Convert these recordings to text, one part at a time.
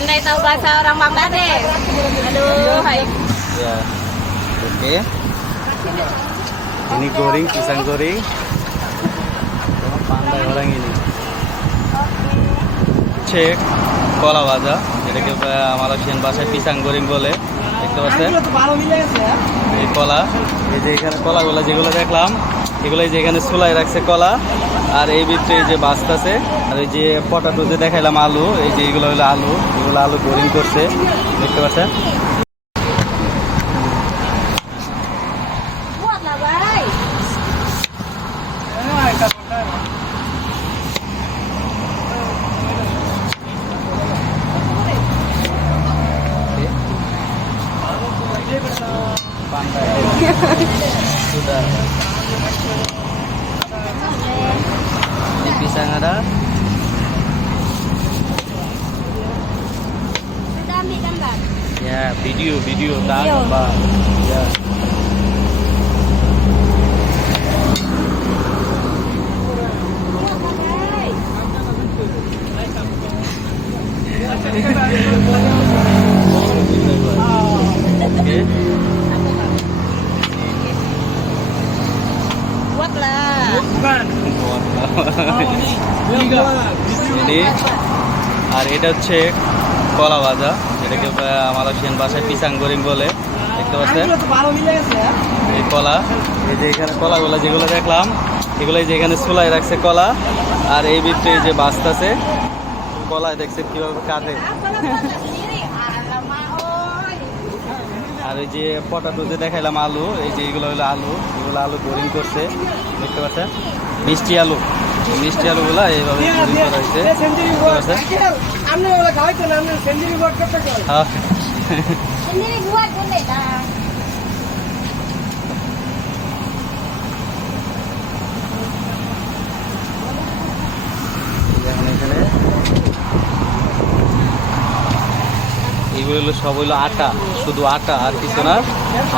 pandai tahu bahasa orang Bangladesh. Aduh, hai. Ya, oke. Ini goreng, pisang goreng. Pandai orang ini. Cek কলা ভাজা, যেটাকে Malaysian ভাষায় পিসাং গোরিং বলে। দেখতে পাচ্ছেন এই কলা, এই যে এখানে কলাগুলো যেগুলো দেখলাম এগুলো যে এখানে চুলায় রাখছে কলা, আর এই ভিতরে এই যে বাস্তাছে, আর এই যে পটাটো যে দেখাইলাম আলু, এই যে এগুলো হলো আলু, এগুলো আলু গোরিং করছে। দেখতে পাচ্ছেন Buatlah, Bay. sudah. Ini pisang ada. Sudah ambil gambar. Ya, video tak gambar. Ya. Oke. Buatlah. ini আর এটা হচ্ছে কলা ভাজা, যেটাকে মালয়েশিয়ান ভাষায় পিসাং গোরিং বলে। দেখতে পাচ্ছেন এই কলা, এই যে এখানে কলাগুলো যেগুলো দেখলাম এগুলো যে এখানে চুলায় রাখছে কলা, আর এই ভিতরে এই যে বাস্তাছে কলা, দেখছেন কিভাবে কাটে। আর এই যে পটাটো যে দেখাইলাম আলু, এই যে এগুলো হলো আলু, এগুলো আলু গোরিং করছে। দেখতে পাচ্ছেন মিষ্টি আলু, মিষ্টি আলুগুলা এইভাবে গোরিং করা হয়েছে। হ্যাঁ, Sendiri buat boleh dah. এগুলো হলো সব হইলো আটা, শুধু আটা আর কিছু না।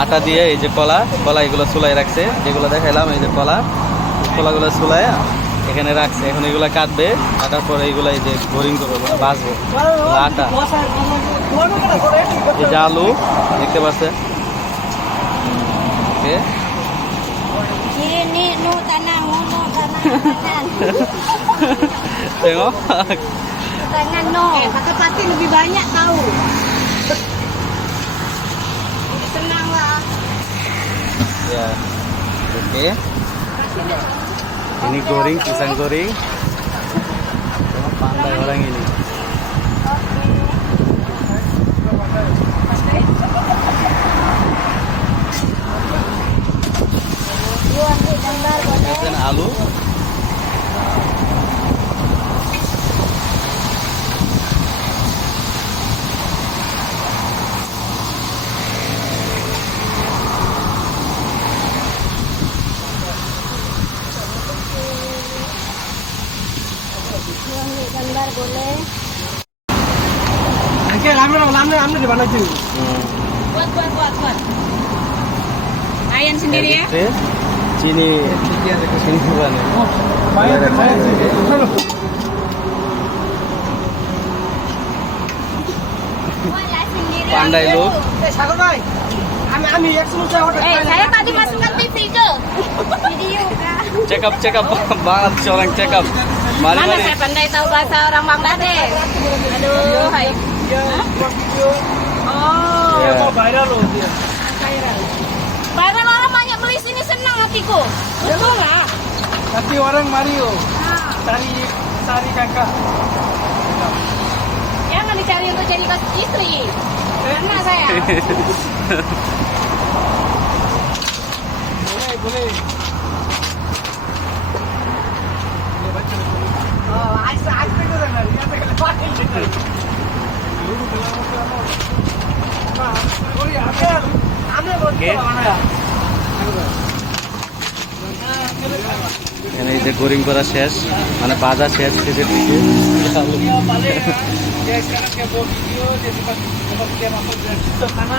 আটা দিয়ে এই যে কলা এগুলো চুলায় রাখছে, যেগুলো দেখাইলাম এই যে কলাগুলো চুলায় এখানে রাখছে। এখন এগুলো কাটবে, কাটার পরে এগুলো এই যে গোরিং করবো, ভাজবো আটা। এই যে আলু দেখতে পাচ্ছেন। Ini nu tanah, tanah. Tengok. Tanah no. Kata pasti lebih banyak tahu. Senang lah. Ya, oke. Ini goreng, pisang goreng. Pandai orang ini. Dan alu. Gambar boleh. Buat. Ayan sendiri ya. Sini bukan ya? Buatlah sendiri. Pandai lu. Saya tadi masukkan TV ke video kan. Check up banget seorang check up. Mari. Mana saya pandai tahu bahasa orang Bangladesh. Aduh, hai. Oh. Ya. Viral. Viral orang banyak beli sini, senang hatiku. Betul lah. Nanti orang Mario cari kakak. Jangan dicari untuk jadi istri. Karena saya. boleh. Oh, aisa itu dah ni. Yang tak lepas ni. এখানে এই যে গোরিং করা শেষ, মানে ভাজা শেষ শেষের দিকে। Dia sekarang dia buat video, dia sempat dia masuk ke sana.